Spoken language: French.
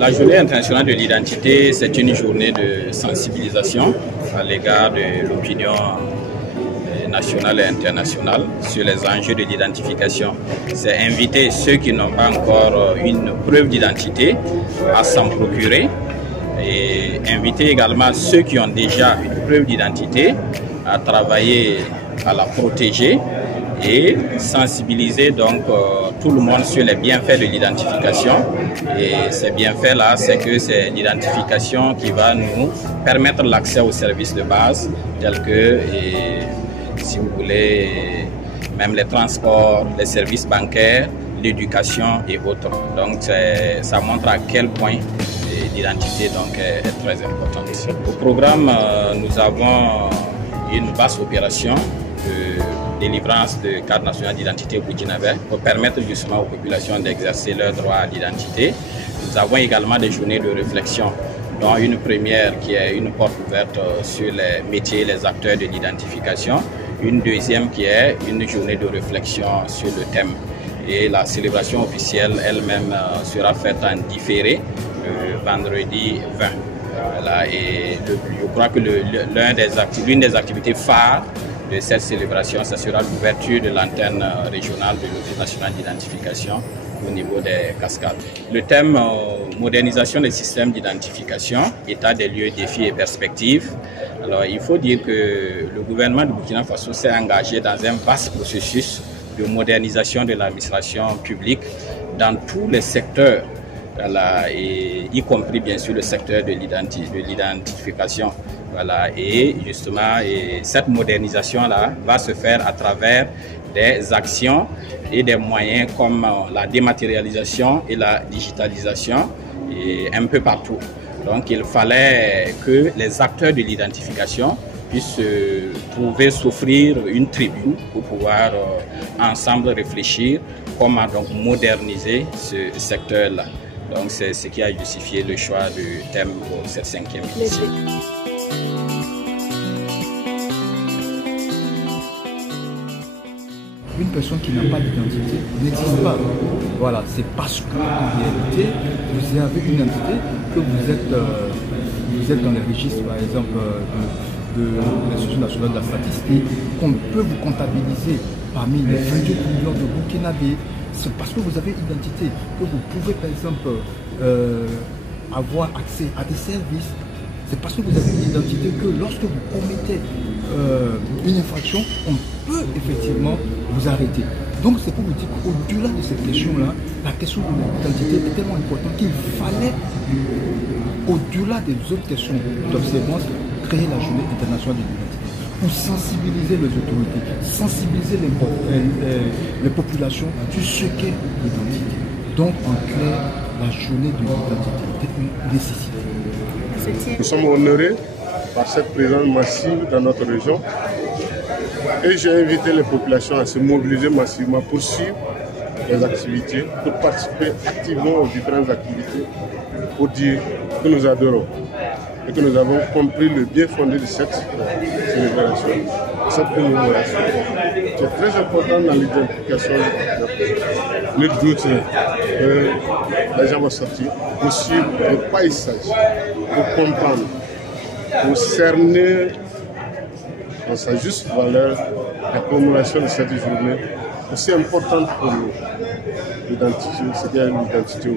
La journée internationale de l'identité, c'est une journée de sensibilisation à l'égard de l'opinion nationale et internationale sur les enjeux de l'identification. C'est inviter ceux qui n'ont pas encore une preuve d'identité à s'en procurer et inviter également ceux qui ont déjà une preuve d'identité à travailler à la protéger et sensibiliser donc tout le monde sur les bienfaits de l'identification. Et ces bienfaits-là, c'est que c'est l'identification qui va nous permettre l'accès aux services de base tels que, si vous voulez, même les transports, les services bancaires, l'éducation et autres. Donc ça montre à quel point l'identité est très importante. Au programme, nous avons une vaste opération de délivrance de carte nationale d'identité burkinabé pour permettre justement aux populations d'exercer leur droit à l'identité. Nous avons également des journées de réflexion, dont une première qui est une porte ouverte sur les métiers, les acteurs de l'identification, une deuxième qui est une journée de réflexion sur le thème. Et la célébration officielle elle-même sera faite en différé le vendredi 20. Voilà, et je crois que l'une des activités phares de cette célébration, ce sera l'ouverture de l'antenne régionale de l'Office national d'identification au niveau des cascades. Le thème modernisation des systèmes d'identification, état des lieux, défis et perspectives. Alors il faut dire que le gouvernement du Burkina Faso s'est engagé dans un vaste processus de modernisation de l'administration publique dans tous les secteurs, voilà, et y compris bien sûr le secteur de l'identification. Voilà, et justement, cette modernisation-là va se faire à travers des actions et des moyens comme la dématérialisation et la digitalisation et un peu partout. Donc il fallait que les acteurs de l'identification puissent s'offrir une tribune pour pouvoir ensemble réfléchir comment donc moderniser ce secteur-là. Donc c'est ce qui a justifié le choix du thème pour cette 5e édition. Une personne qui n'a pas d'identité n'existe pas. Voilà, c'est parce qu'en réalité, vous avez une identité que vous êtes dans les registres, par exemple, de l'Institut national de la statistique, qu'on peut vous comptabiliser parmi les 28 millions de Burkinabés. C'est parce que vous avez une identité que vous pouvez, par exemple, avoir accès à des services. C'est parce que vous avez une identité que lorsque vous commettez une infraction, on peut effectivement vous arrêter. Donc c'est pour vous dire qu'au-delà de cette question-là, la question de l'identité est tellement importante qu'il fallait, au-delà des autres questions d'observance, créer la journée internationale de l'identité pour sensibiliser les autorités, sensibiliser les populations sur ce qu'est l'identité. Donc en clair, la journée de l'identité est une nécessité. Nous sommes honorés par cette présence massive dans notre région et j'ai invité les populations à se mobiliser massivement pour suivre les activités, pour participer activement aux différentes activités, pour dire que nous adorons et que nous avons compris le bien fondé de cette célébration, cette commémoration. C'est très important dans l'identification. Le doute que les gens vont sortir pour suivre de quoi il s'agit, pour comprendre, pour cerner dans sa juste valeur la commémoration de cette journée aussi importante pour nous, d'identifier ce qu'est l'identité.